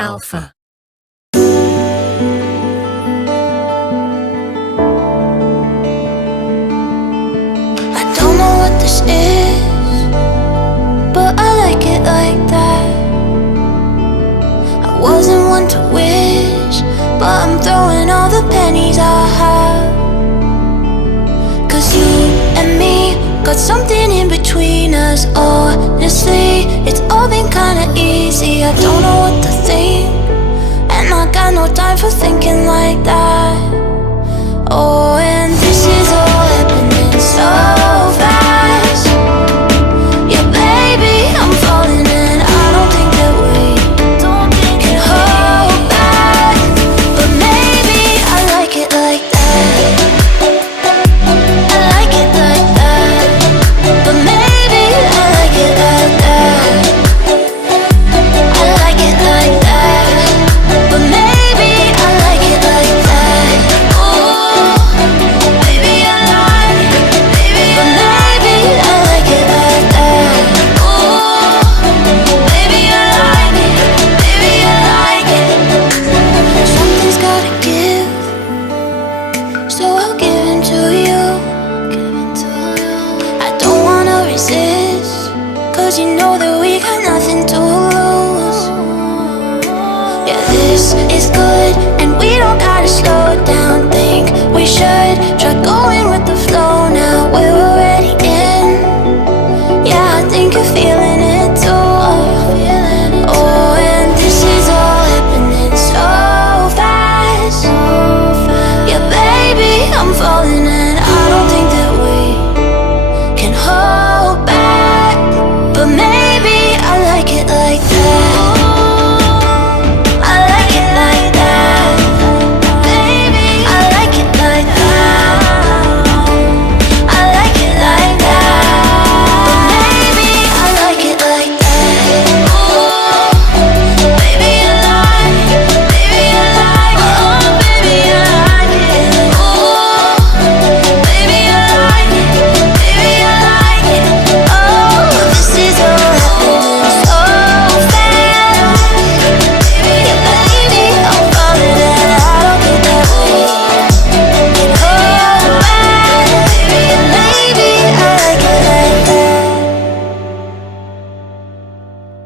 Alpha. I don't know what this is, but I like it like that. I wasn't one to wish, but I'm throwing all the pennies I have. Cause you and me got something in between us. Honestly, it's all been kinda easy. I don't know what to think, and I got no time for thinking like that. Oh, and this is all happening so fast. Yeah, baby, I'm falling and I don't think that we can hold back. But maybe I like it like that. I like it like that. But maybe I like it like that. I like it like that. But maybe I like it like that. Oh, baby, I like it. But maybe I like it like that. Oh, baby, I like it. Baby, I like it. Something's gotta give, so I'll give in to you. I don't wanna resist, cause you know that we got nothing to lose. Yeah, this is good, and we don't gotta slow down. Think we should try